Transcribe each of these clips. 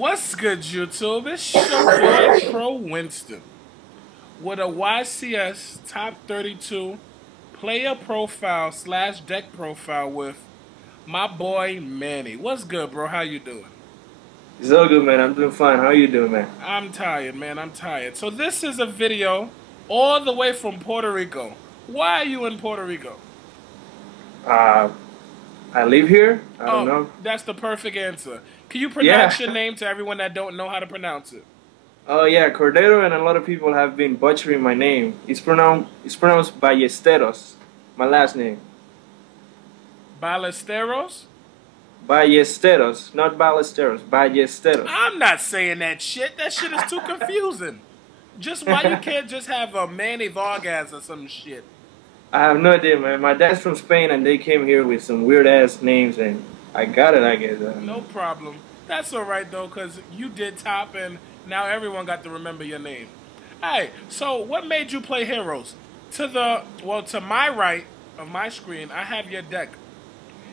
What's good, YouTube? It's your boy Prowinston with a YCS top 32 player profile / deck profile with my boy Manny. What's good, bro? How you doing? It's all good, man. I'm doing fine. How are you doing, man? I'm tired, man. I'm tired. So this is a video all the way from Puerto Rico. Why are you in Puerto Rico? Uh, I live here. I don't Oh, know. that's the perfect answer. Can you Yeah. pronounce your name to everyone that don't know how to pronounce it? Oh, yeah. Cordero and a lot of people have been butchering my name. It's pronounced Ballesteros. My last name. Ballesteros? Ballesteros, not Ballesteros. Ballesteros. I'm not saying that shit. That shit is too confusing. Just why you can't just have a Manny Vargas or some shit? I have no idea, man. My dad's from Spain, and they came here with some weird ass names, and I got it. I guess. No problem. That's all right though, cause you did top, and now everyone got to remember your name. Hey, so what made you play Heroes? To my right of my screen, I have your deck,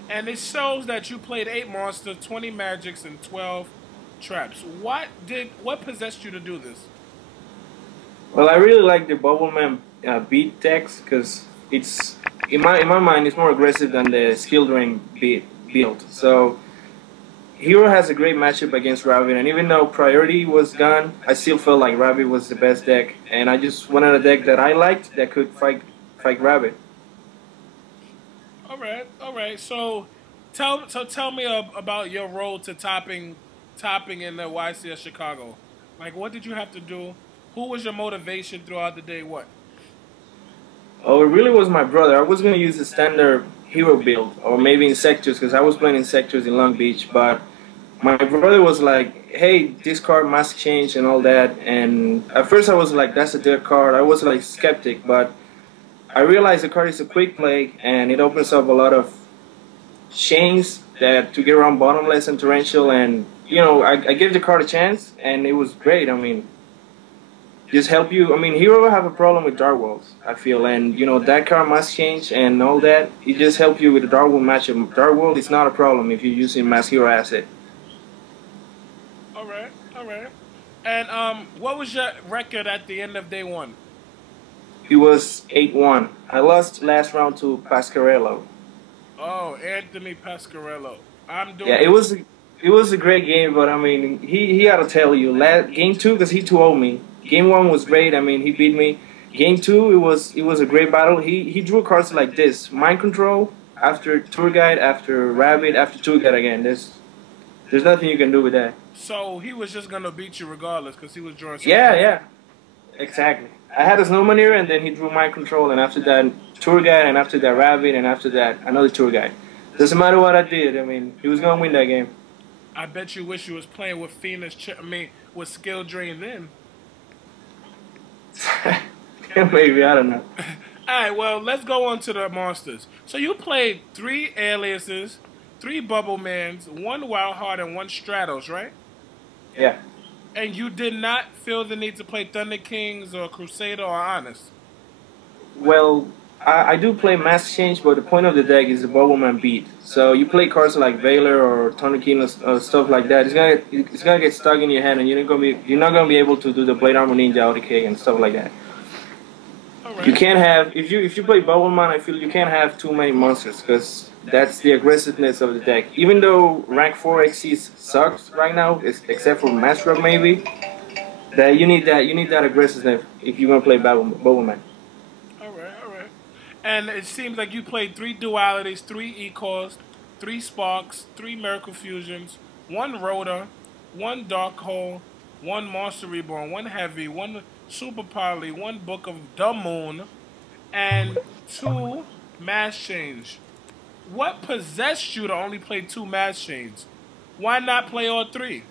and it shows that you played 8 monsters, 20 magics, and 12 traps. What possessed you to do this? Well, I really like the Bubbleman beat decks because it's in my mind it's more aggressive than the skill drain build. So Hero has a great matchup against Rabbit, and even though priority was gone, I still felt like Rabbit was the best deck, and I just wanted a deck that I liked that could fight Rabbit. All right. So tell me about your road to topping in the YCS Chicago. Like, what did you have to do? Who was your motivation throughout the day? What? Oh, it really was my brother. I was gonna use the standard Hero build, or maybe in sectors, because I was playing in sectors in Long Beach, but my brother was like, hey, this card must change and all that, and at first I was like, that's a dead card. I was like skeptic, but I realized the card is a quick play, and it opens up a lot of chains that to get around bottomless and torrential, and I gave the card a chance, and it was great. I mean, just help you. I mean, Hero have a problem with Dark Walls, I feel, and that card must change and all that. It just help you with the Dark Wall matchup. Dark Wall is not a problem if you're using Mass Hero asset. All right. And what was your record at the end of day 1? It was 8-1. I lost last round to Pascarello. Oh, Anthony Pascarello. I'm doing. Yeah, it was a great game, but I mean, he had to tell you, game 2, because he 2-0'd me. Game 1 was great. I mean, he beat me. Game 2, it was a great battle. He drew cards like this: Mind Control after Tour Guide, after Rabbit, after Tour Guide again. There's nothing you can do with that. So he was just gonna beat you regardless because he was drawing. Yeah, exactly. I had a Snowman here, and then he drew Mind Control, and after that Tour Guide, and after that Rabbit, and after that another Tour Guide. Doesn't matter what I did. I mean, he was gonna win that game. I bet you wish you was playing with with Skill Drain then. Maybe, I don't know. Alright, well, let's go on to the monsters. So you played 3 Aliases, 3 Bubblemans, 1 Wild Heart, and 1 Stratos, right? Yeah. And you did not feel the need to play Thunder Kings or Crusader or Honest? Well, I do play Mass Change, but the point of the deck is the Bubbleman beat. So you play cards like Valor or Thunder King or stuff like that. It's gonna get stuck in your head, and you're not gonna be able to do the Blade Armor Ninja OTK and stuff like that. You can't have if you play Bubbleman. I feel you can't have too many monsters because that's the aggressiveness of the deck. Even though rank 4 XCs sucks right now, except for Master Up maybe, that you need that aggressiveness if you're gonna play Bubbleman. All right. And it seems like you played 3 Dualities, 3 Ecos, 3 Sparks, 3 Miracle Fusions, 1 Rhoda, 1 Dark Hole, 1 Monster Reborn, 1 Heavy, 1 Super Poly, 1 Book of the Moon, and 2 Mass Change. What possessed you to only play 2 Mass Change? Why not play all 3?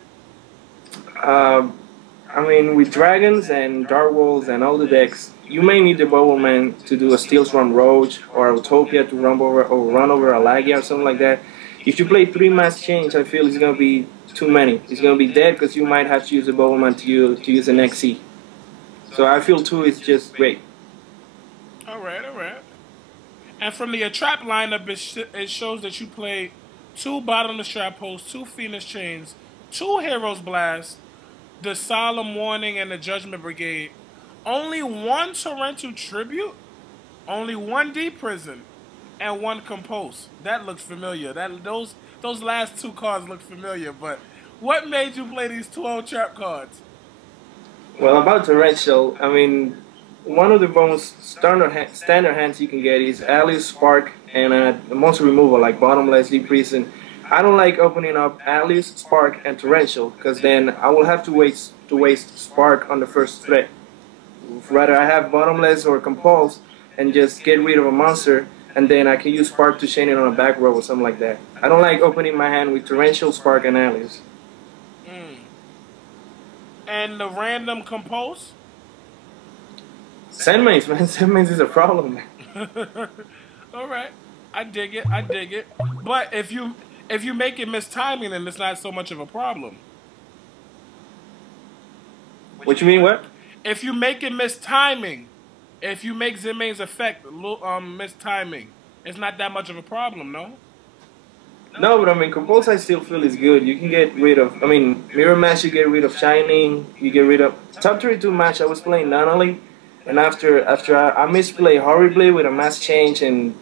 I mean, with Dragons and Dark Walls and all the decks, you may need the Bubbleman to do a Steels Run Roach or Utopia to run over a Lagia or something like that. If you play 3 Mass Change, I feel it's gonna be too many. It's gonna be dead because you might have to use the Bubbleman to use an XC. So I feel 2 is just great. All right. And from the trap lineup, it shows that you played 2 Bottomless Trap Holes, 2 Phoenix Chains, 2 Heroes Blast, the Solemn Warning, and the Judgment Brigade. Only 1 Torrential Tribute, only 1 D Prison, and 1 Compose. That looks familiar. Those last 2 cards look familiar, but what made you play these 12 trap cards? Well, about Torrential, I mean, one of the most standard hands you can get is Alice, Spark, and a monster removal like Bottomless, Deep Prison. I don't like opening up Alice, Spark, and Torrential because then I will have to waste Spark on the first threat. Rather, I have Bottomless or Compulse and just get rid of a monster, and then I can use Spark to chain it on a back row or something like that. I don't like opening my hand with Torrential, Spark, and Alice. And the random Compose? Sandmains, man. Sandmains is a problem, man. All right. I dig it. I dig it. But if you make it mistiming, then it's not so much of a problem. What you mean, what? If you make it mistiming, if you make Zenmain's effect mistiming, it's not that much of a problem, no? No, but I mean, Compulse I still feel is good. You can get rid of, I mean, Mirror Match, you get rid of Shining, you get rid of... Top 32 match, I was playing Nunally, and after I misplay horribly with a mass change and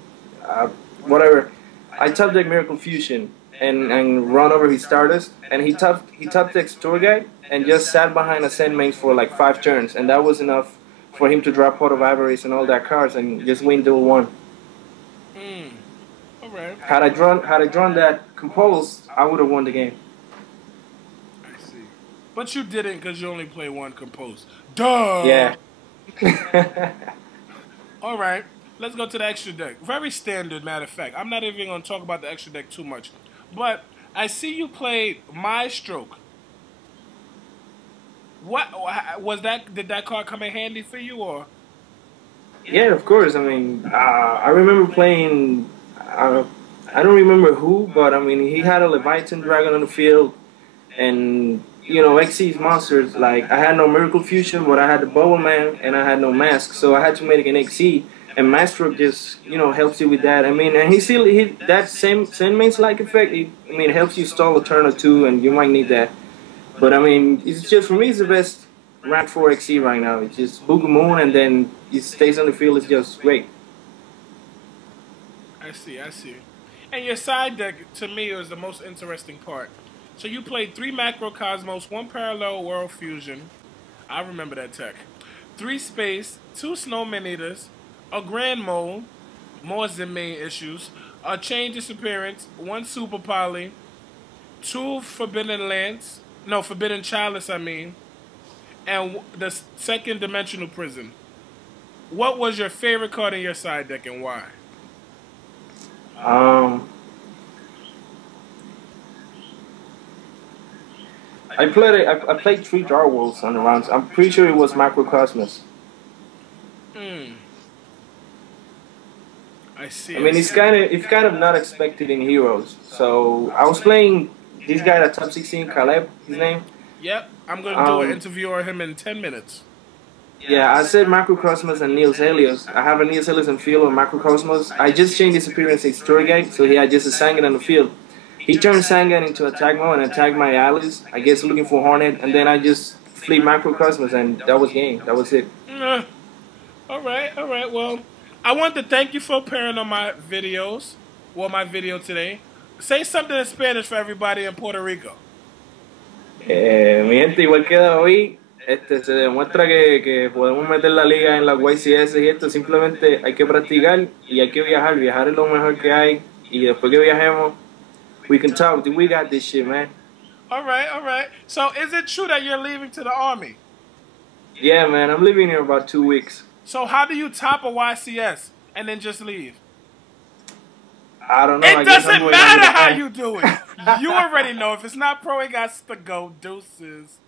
whatever, I top deck Miracle Fusion and run over his Stardust, and he top decks Tour Guide and just sat behind a Sandmain for like 5 turns, and that was enough for him to drop Pot of Avarice and all that cards and just win duel 1. Alright. Had I drawn that Compulse, I would have won the game. I see. But you didn't because you only play 1 Compose. Duh! Yeah. Alright. Let's go to the extra deck. Very standard, matter of fact. I'm not even going to talk about the extra deck too much. But I see you played My Stroke. What was that? Did that card come in handy for you, or? Yeah, of course. I mean, I remember playing. I don't remember who, but I mean, he had a Leviathan Dragon on the field, and you know, XC's monsters. Like, I had no Miracle Fusion, but I had the Bubble Man, and I had no Mask, so I had to make an XC. And Master just, you know, helps you with that. I mean, and that same Sandmain's-like effect. It helps you stall a turn or 2, and you might need that. But I mean, it's just, for me, it's the best rank 4 XC right now. It's just Booga Moon, and then it stays on the field. It's just great. I see. And your side deck, to me, was the most interesting part. So you played 3 Macrocosmos, 1 Parallel World Fusion. I remember that tech. 3 Space, 2 Snow Man-Eaters, a Grand Mole, more Zenmain issues, a Chain Disappearance, 1 Super Poly, 2 Forbidden Chalice, and the 2nd Dimensional Prison. What was your favorite card in your side deck and why? I played 3 Jar Wolves on the rounds. I'm pretty sure it was Macrocosmos. I see. I mean, it's kind of not expected in Heroes. So I was playing this guy at top 16, Caleb, his name. Yep, I'm gonna do an interview on him in 10 minutes. Yeah, I said Macrocosmos and Niels Helios. I have a Niels Helios on field on Macrocosmos. I just changed Disappearance to Tour Guide, so he had just a Sangan on the field. He turned Sangan into attack mode and attacked my Alice, I guess looking for Hornet, and then I just fleet Macrocosmos, and that was game. That was it. Alright, well, I want to thank you for appearing on my videos, my video today. Say something in Spanish for everybody in Puerto Rico. Mi gente, igual queda hoy, se demuestra que podemos meter la liga en la YCS y esto, simplemente hay que practicar y hay que viajar es lo mejor que hay, y después que viajemos, we can talk, we got this shit, man. Alright. So is it true that you're leaving to the Army? Yeah, man, I'm leaving here about 2 weeks. So how do you top a YCS and then just leave? I don't know. It doesn't matter how you do it. You already know. If it's not pro, it got to go. Deuces.